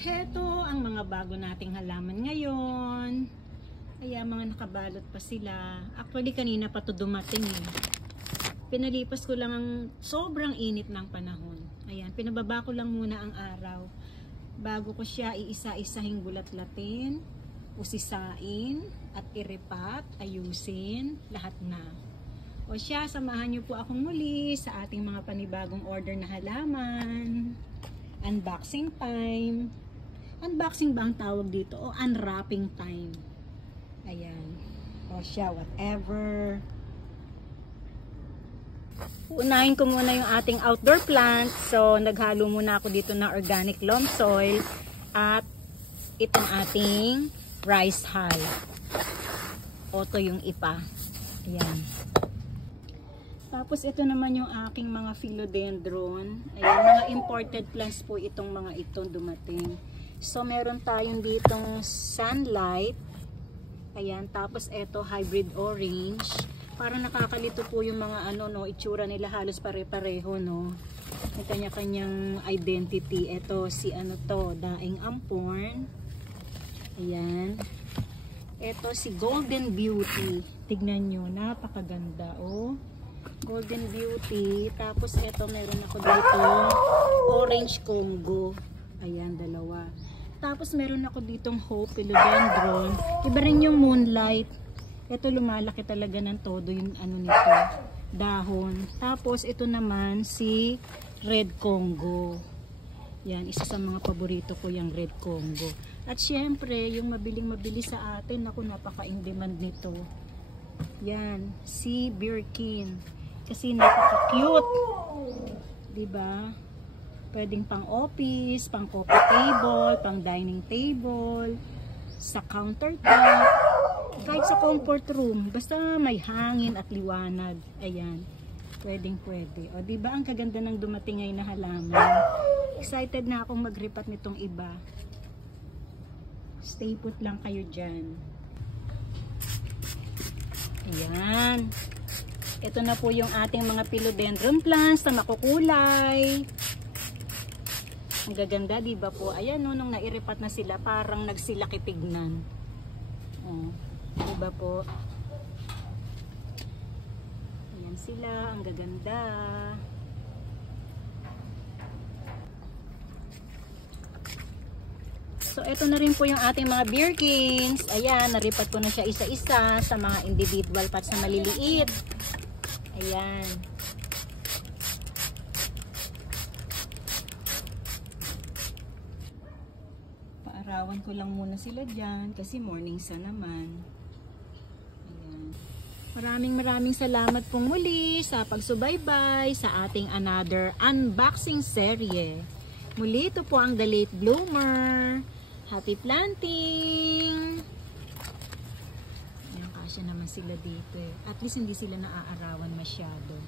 Heto ang mga bago nating halaman ngayon. Kaya mga nakabalot pa sila. Actually kanina pa to dumating eh. Pinalipas ko lang ang sobrang init ng panahon. Ayan, pinababa ko lang muna ang araw. Bago ko siya iisa-isahing bulat-latin, usisain, at iripat, ayusin, lahat na. O siya, samahan niyo po akong muli sa ating mga panibagong order na halaman. Unboxing time. Unboxing ba ang tawag dito? O unwrapping time? Ayan. O siya, whatever. Unahin ko muna yung ating outdoor plants. So, naghalo muna ako dito ng organic loam soil at itong ating rice hull. Oto yung ipa. Ayan. Tapos ito naman yung aking mga philodendron. Ayan, mga imported plants po itong mga ito dumating. So meron tayong ditong sunlight. Ayan, tapos ito hybrid orange. Parang nakakalito po yung mga itsura nila halos pare-pareho, no. May kanya-kanyang identity. Ito si daing ampon. Ayan. Ito si Golden Beauty. Tignan nyo, napakaganda, oh. Golden Beauty. Tapos ito meron ako dito Orange Congo. Ayan, dalawa. Tapos meron ako ditong Hope Philodendron. Iba rin yung Moonlight. Ito lumalaki talaga ng todo yung nito, dahon. Tapos ito naman si Red Congo. Yan, isa sa mga paborito ko yung Red Congo. At syempre, yung mabiling-mabili sa atin, ako napaka-in-demand nito. Yan, si Birkin. Kasi napaka-cute. Diba? Pwedeng pang office, pang coffee table, pang dining table, sa countertop, kahit sa comfort room. Basta may hangin at liwanag. Ayan. Pwedeng pwede. O diba ang kaganda ng dumating ngayon na halaman? Excited na akong magripat nitong iba. Stay put lang kayo dyan. Ayan. Ito na po yung ating mga philodendron plants na makukulay. Ang gaganda, diba po? Ayan, no, nung nairipat na sila, parang nagsilaki tignan. Oh, diba po? Ayan sila, ang gaganda. So, ito na rin po yung ating mga Birkins. Ayan, naripat ko na siya isa-isa sa mga individual pots na maliliit. Ayan. Paarawan ko lang muna sila dyan kasi morning sun naman. Ayan. Maraming salamat pong muli sa pagsubaybay sa ating another unboxing serye. Muli ito po ang The Late Bloomer. Happy planting! Ayan, kasya naman sila dito eh. At least hindi sila naaarawan masyado.